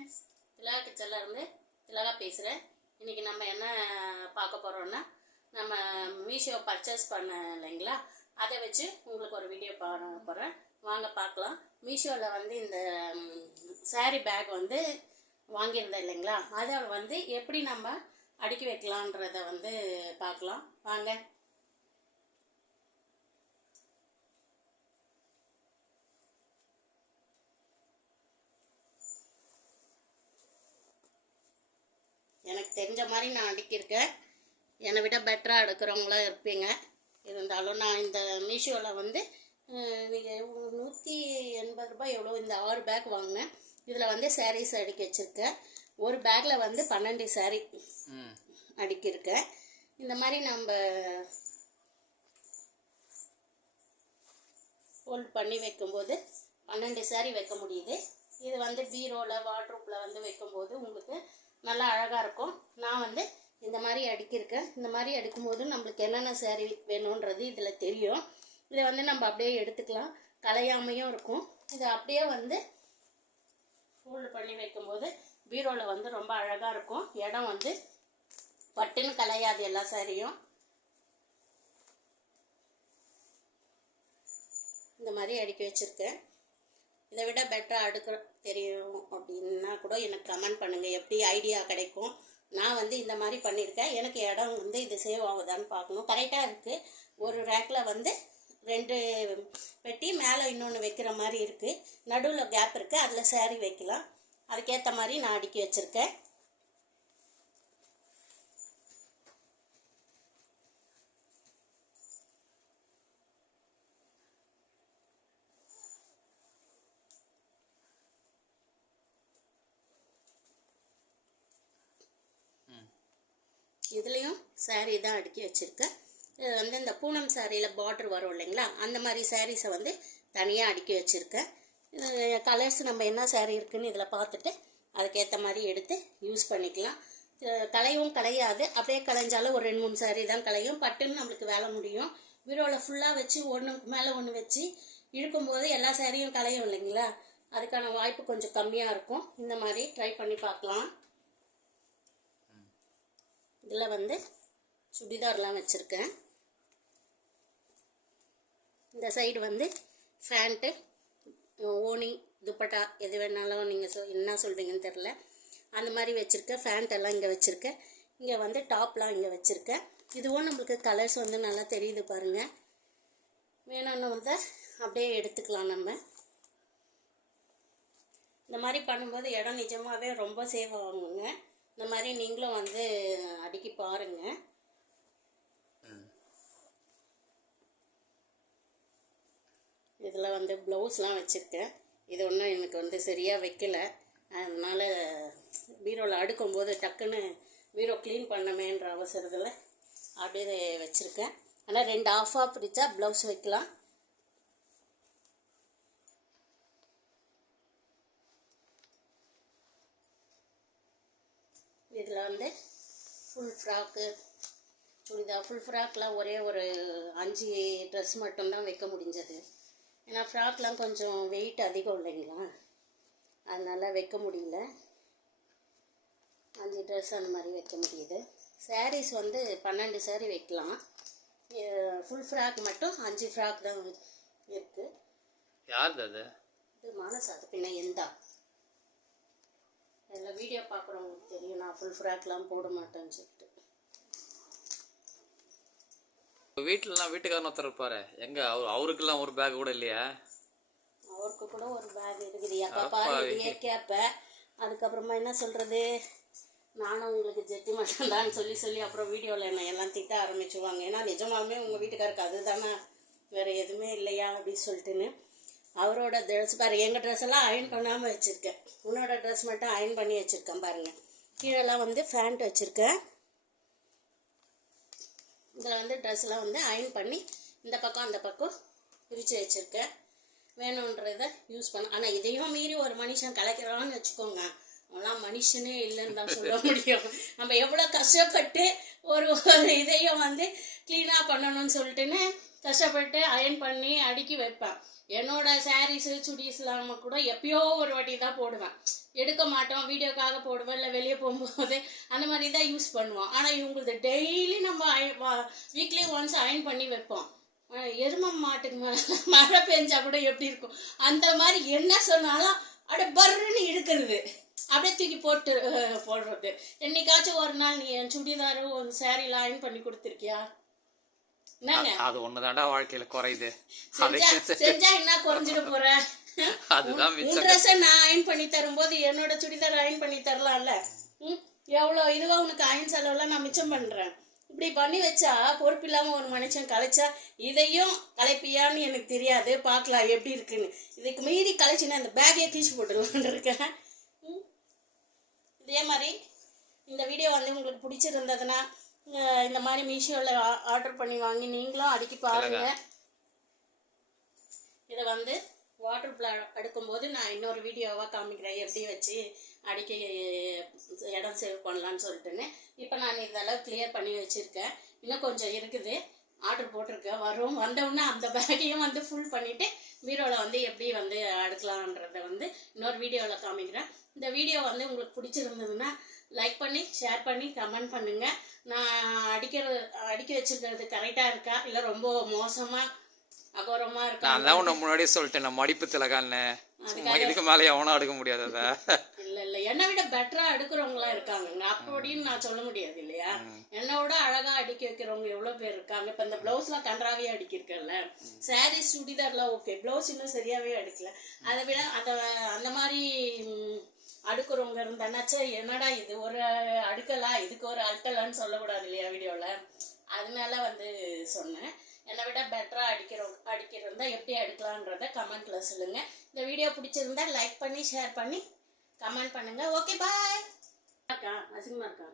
Friends திலகா கிச்சனில் இருந்து திலகா பேசுகிறேன் இன்றைக்கி நம்ம என்ன பார்க்க போகிறோன்னா நம்ம மீஷோ பர்ச்சேஸ் பண்ண இல்லைங்களா? அதை வச்சு உங்களுக்கு ஒரு வீடியோ பண்ண போகிறேன் வாங்க பார்க்கலாம். மீஷோவில் வந்து இந்த saree பேக் வந்து வாங்கியிருந்தேன் இல்லைங்களா? அதை வந்து எப்படி நம்ம அடுக்கி வைக்கலான்றத வந்து பார்க்கலாம். வாங்க. எனக்கு தெரிஞ்ச மாதிரி நான் அடுக்கியிருக்கேன். என்னை விட பெட்டராக எடுக்கிறவங்களாம் இருப்பீங்க. இருந்தாலும் நான் இந்த மீஷோவில் வந்து நூற்றி எண்பது ரூபாய் எவ்வளோ இந்த ஆறு பேக் வாங்கினேன். இதில் வந்து சாரீஸ் அடுக்கி வச்சுருக்கேன். ஒரு பேக்கில் வந்து பன்னெண்டு ம். அடுக்கியிருக்கேன். இந்த மாதிரி நம்ம ஃபோல்ட் பண்ணி வைக்கும்போது பன்னெண்டு saree வைக்க முடியுது. இது வந்து பீரோவில் வாட்ரூப்பில் வந்து வைக்கும்போது உங்களுக்கு நல்லா அழகாக இருக்கும். நான் வந்து இந்த மாதிரி அடுக்கியிருக்கேன். இந்த மாதிரி அடுக்கும்போது நம்மளுக்கு என்னென்ன சேரீ வேணுன்றது இதில் தெரியும். இதை வந்து நம்ம அப்படியே எடுத்துக்கலாம். கலையாமையும் இருக்கும். இதை அப்படியே வந்து ஃபோல்டு பண்ணி வைக்கும்போது பீரோவில் வந்து ரொம்ப அழகாக இருக்கும். இடம் வந்து பட்டுன்னு கலையாது எல்லா சாரியும் இந்த மாதிரி அடுக்கி வச்சுருக்கேன். இதை விட பெட்டராக அடுக்கிற தெரியும் அப்படின்னா கூட எனக்கு கமெண்ட் பண்ணுங்கள் எப்படி ஐடியா கிடைக்கும்? நான் வந்து இந்த மாதிரி பண்ணியிருக்கேன். எனக்கு இடம் வந்து இது சேவ் ஆகுதான்னு பார்க்கணும். கரெக்டாக இருக்குது ஒரு ரேக்கில் வந்து ரெண்டு பெட்டி மேலே இன்னொன்று வைக்கிற மாதிரி இருக்குது நடுவில் கேப் இருக்குது அதில் சேரீ வைக்கலாம். அதுக்கேற்ற மாதிரி நான் அடுக்கி வச்சுருக்கேன். இதுலேயும் சாரீ தான் அடுக்கி வச்சுருக்கேன் இது வந்து இந்த பூனம் சாரியில் பார்டர் வரும் இல்லைங்களா? அந்த மாதிரி சாரீஸை வந்து தனியாக அடுக்கி வச்சுருக்கேன் கலர்ஸ் நம்ம என்ன சாரீ இருக்குதுன்னு இதில் பார்த்துட்டு அதுக்கேற்ற மாதிரி எடுத்து யூஸ் பண்ணிக்கலாம். கலையும் கலையாது அப்படியே கலைஞ்சாலும் ஒரு ரெண்டு மூணு சாரீ தான் கலையும் பட்டுன்னு நம்மளுக்கு வேலை முடியும். பீரோவில் ஃபுல்லாக வச்சு ஒன்று மேலே ஒன்று வச்சு இழுக்கும்போது எல்லா சாரியும் கலையும் இல்லைங்களா? அதுக்கான வாய்ப்பு கொஞ்சம் கம்மியாக இருக்கும். இந்த மாதிரி ட்ரை பண்ணி பார்க்கலாம். இதில் வந்து சுடிதார்லாம் வச்சுருக்கேன். இந்த சைடு வந்து ஃபேண்ட்டு ஓனி துப்பட்டா எது வேணாலும் நீங்கள் சொ என்ன சொல்கிறீங்கன்னு தெரில அந்த மாதிரி வச்சுருக்கேன். ஃபேண்ட் எல்லாம் இங்கே வச்சுருக்கேன். இங்கே வந்து டாப்லாம் இங்கே வச்சுருக்கேன். இதுவும் நம்மளுக்கு கலர்ஸ் வந்து நல்லா தெரியுது பாருங்கள் வேணும்னு வந்து அப்படியே எடுத்துக்கலாம் நம்ம. இந்த மாதிரி பண்ணும்போது இடம் நிஜமாகவே ரொம்ப சேவ் ஆகுங்க. இந்த மாதிரி நீங்களும் வந்து அடுக்கி பாருங்க. இதில் வந்து ப்ளவுஸ்லாம் வச்சுருக்கேன். இது ஒன்றும் எனக்கு வந்து சரியாக வைக்கல. அதனால் பீரோவில் அடுக்கும்போது டக்குன்னு பீரோ க்ளீன் பண்ணமேன்ற அவசரத்தில் அப்படியே வச்சுருக்கேன். ஆனால் ரெண்டு ஆஃப் ஆஃப் பிடிச்சா ப்ளவுஸ் வைக்கலாம். இதில் வந்து ஃபுல் ஃப்ராக்கு சுடிதார் ஃபுல் ஃப்ராக்லாம் ஒரே ஒரு அஞ்சு ட்ரெஸ் மட்டும்தான் வைக்க முடிஞ்சது. ஏன்னா ஃப்ராக்லாம் கொஞ்சம் வெயிட் அதிகம் இல்லைங்களா? அதனால் வைக்க முடியல. அஞ்சு ட்ரெஸ் அந்த மாதிரி வைக்க முடியுது. சாரீஸ் வந்து பன்னெண்டு saree வைக்கலாம். ஃபுல் ஃப்ராக் மட்டும் அஞ்சு ஃப்ராக் தான் இருக்குது யாருது அது? இது மானசா அது பின்ன எந்தா. வீடியோ பார்க்குறவங்களுக்கு தெரியும். நான் ஃபுல் ஃப்ராக்லாம் போட மாட்டேன்னு சொல்லிட்டு. வீட்டிலலாம் வீட்டுக்காரன் ஒருத்தர் இருப்பாரு. எங்க? அவர் அவருக்கெல்லாம் ஒரு பேக் கூட இல்லையா? அவருக்கு கூட ஒரு பேக் இருக்குது. எப்போ பாரு இதையே கேட்பேன் அதுக்கப்புறமா என்ன சொல்கிறது நானும் உங்களுக்கு ஜெட்டி மட்டும்தான் சொல்லி சொல்லி அப்புறம் வீடியோவில் என்னை எல்லாம் திட்ட ஆரம்பிச்சுவாங்க ஏன்னா நிஜமாலுமே உங்கள் வீட்டுக்காருக்கு அதுதானே? வேறு எதுவுமே இல்லையா? அப்படின்னு சொல்லிட்டுன்னு. அவரோட ட்ரெஸ் பாரு எங்கள் ட்ரெஸ் எல்லாம் அயன் பண்ணாமல் வச்சுருக்கேன். உன்னோட ட்ரெஸ் மட்டும் அயன் பண்ணி வச்சுருக்கேன் பாருங்கள் கீழெல்லாம் வந்து ஃபேண்ட் வச்சுருக்கேன். இதில் வந்து ட்ரெஸ்லாம் வந்து அயன் பண்ணி இந்த பக்கம் அந்த பக்கம் பிரித்து வச்சுருக்கேன். வேணுன்றத யூஸ் பண்ண. ஆனால் இதையும் மீறி ஒரு மனுஷன் கலைக்கிறான்னு வச்சுக்கோங்க. அவெல்லாம் மனுஷனே இல்லைன்னு தான் சொல்ல முடியும். நம்ம எவ்வளோ கஷ்டப்பட்டு ஒரு ஒரு இதையும் வந்து க்ளீனாக பண்ணணும்னு சொல்லிட்டுன்னு கஷ்டப்பட்டு அயன் பண்ணி அடுக்கி வைப்பேன். என்னோட சாரீஸு சுடிஸ்லாம் கூட எப்பயோ ஒரு வாட்டி தான் போடுவேன். எடுக்க மாட்டோம் வீடியோக்காக போடுவேன் இல்லை வெளியே போகும்போது அந்த மாதிரி தான் யூஸ் பண்ணுவோம். ஆனால் இவங்களது டெய்லி நம்ம வீக்லி ஒன்ஸ் அயன் பண்ணி வைப்போம். அஹ் எரும மாட்டுக்கு மழை பெஞ்சா கூட எப்படி இருக்கும்? அந்த மாதிரி என்ன சொன்னாலும் அப்படியே பர்ன்னு இழுக்கிறது. அப்படியே தூக்கி போட்டு போடுறது. என்னைக்காச்சும் ஒரு நாள் நீ என் சுடிதாரும் ஒரு சாரீலாம் அயன் பண்ணி கொடுத்துருக்கியா? அது ஒண்ணுதான்டா வாழ்க்கையில குறையுது. செஞ்சா என்ன குறைஞ்சிட போற? அதுதான் உன் மிச்சம் ட்ரெஸ்ஸை நான் அயன் பண்ணி தரும்போது என்னோட சுடிதார் அயன் பண்ணி தரலாம்ல? எவ்வளோ இதுவா உனக்கு அயன் செலவுலாம் நான் மிச்சம் பண்றேன்? இப்படி பண்ணி வச்சா பொறுப்பு இல்லாம ஒரு மனுஷன் கலைச்சா இதையும் கலைப்பியான்னு எனக்கு தெரியாது. பார்க்கலாம் எப்படி இருக்குன்னு. இதுக்கு மீறி கலைச்சினா அந்த பேக்கையே தீச்சு போட்டுடலான்னு இருக்கேன். இதே மாதிரி இந்த வீடியோ வந்து உங்களுக்கு பிடிச்சிருந்ததுன்னா இந்த மாதிரி மீஷோவில் ஆர்டர் பண்ணி வாங்கி நீங்களும் அடுக்கி பாருங்க. இதை வந்து வாட்டர் பிளா அடுக்கும்போது நான் இன்னொரு வீடியோவாக காமிக்கிறேன். எப்படி வச்சு அடிக்க இடம் சேவ் பண்ணலான்னு சொல்லிட்டுன்னு. இப்போ நான் இதெல்லாம் கிளியர் பண்ணி வச்சுருக்கேன். இன்னும் கொஞ்சம் இருக்குது. ஆர்டர் போட்டிருக்கேன். வரும். வந்தவுடனே அந்த பேக்கையும் வந்து ஃபுல் பண்ணிவிட்டு பீரோவில் வந்து எப்படி வந்து அடுக்கலான்றதை வந்து இன்னொரு வீடியோவில் காமிக்கிறேன். இந்த வீடியோ வந்து உங்களுக்கு பிடிச்சிருந்ததுன்னா லைக் பண்ணி ஷேர் பண்ணி கமெண்ட் பண்ணுங்கள் நான் அடிக்கிறது அடுக்கி வச்சிருக்கிறது கரெக்டாக இருக்கா? இல்லை ரொம்ப மோசமாக அகோரமாக இருக்கா? நான் தான் உன்னை முன்னாடியே சொல்லிட்டேன். நான் மடிப்பு திலகான்னு இதுக்கு மேலே எவனும் அடுக்க முடியாது அதை. இல்ல இல்ல. என்னை விட பெட்டரா அடுக்கிறவங்களாம் இருக்காங்க அப்படின்னு நான் சொல்ல முடியாது இல்லையா? என்னோட அழகா அடுக்கி வைக்கிறவங்க எவ்வளவு பேர் இருக்காங்க? இப்ப இந்த பிளவுஸ்லாம் கன்றாவே அடிக்கிருக்கல சாரீ சுடிதார்லாம் ஓகே பிளவுஸ் இன்னும் சரியாவே அடிக்கல. அதை விட அத அந்த மாதிரி அடுக்கிறவங்க இருந்தானாச்சே என்னடா இது ஒரு அடுக்கலா இதுக்கு ஒரு அல்டலான்னு சொல்லக்கூடாது இல்லையா வீடியோவில் அதனால வந்து சொன்னேன். என்னை விட பெட்டராக அடிக்கிறோம் அடிக்கிறதா எப்படி அடுக்கலான்றத கமெண்ட்ல சொல்லுங்க. இந்த வீடியோ பிடிச்சிருந்தா லைக் பண்ணி ஷேர் பண்ணி கமெண்ட் பண்ணுங்க. ஓகே பாய் இருக்கா அசிங்கமா இருக்கா?